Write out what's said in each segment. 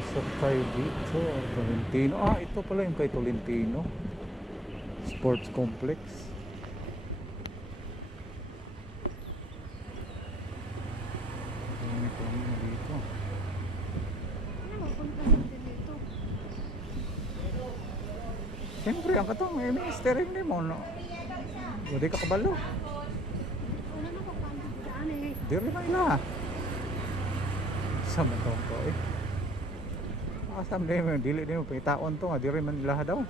Pasok tayo dito. Tolentino. Ah, ito pala yung kay Tolentino. Sports Complex. Ano ito naman dito? Ano mo, punta natin dito. Siyempre, ang katong may ministering ni mo, no? Hindi ka kabalo. Wala na ko paano daan eh. Di rin na ila. Sa matong ko eh. Asam din mo, dili din mo, pitaon to nga, di rin man ila daw.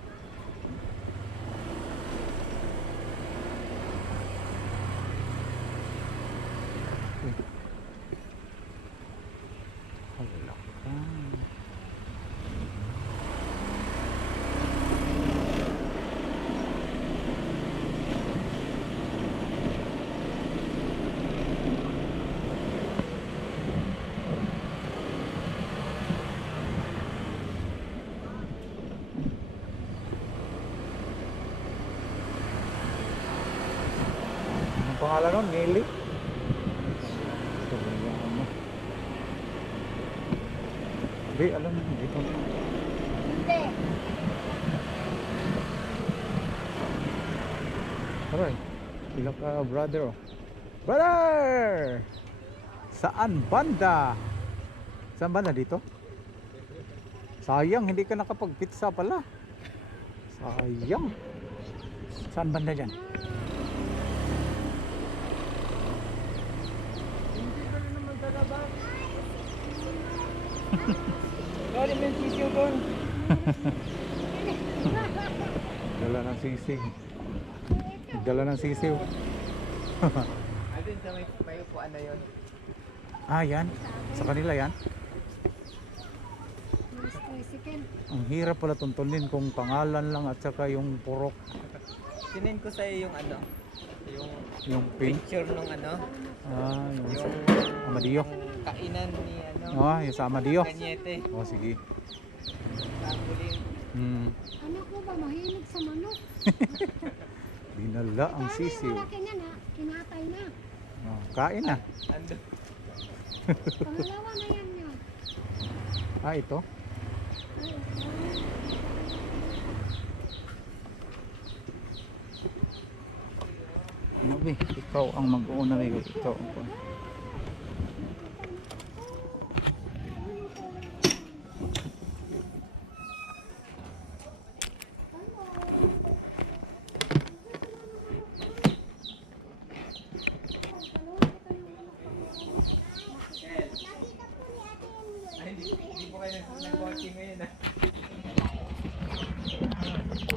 Hala ka. Ang pangalan nun, Nelly. Ito ba yung ano? Di, alam mo, dito. Hindi. Aray, sila ka brother. Oh. Brother! Saan banda? Saan banda dito? Sayang, hindi ka nakapag-pizza pala. Sayang. Saan banda dyan? Hindi ka rin naman talabas. Dali mo yung sisiyo doon. Dala ng sisig. Dala ng sisiw. Alin sa may upuan na yun. Ah, yan. Sa kanila yan. Mas tricycle. Ang hirap pala tuntunin kung pangalan lang at saka yung purok. Sinin ko sa'yo yung ano. Yung pink. Picture nung ano. Ah, yung sa Yung Amadio. yung kainan ni ano. Ah, yung sa Amadio. Kanyete. Oh, sige. Trampoline. Anak mo ba mahilig sa manok? Dinala ang Paano yung sisiw. malaki nga na? Kinatay na. Oh, kain na. Ando. Pangalawa na yan yun. Ah, ito. Ay, Nabi, ikaw ang mag-uuna na yun. Ikaw ang Ay, hindi po kayo nag-coaching ngayon ah.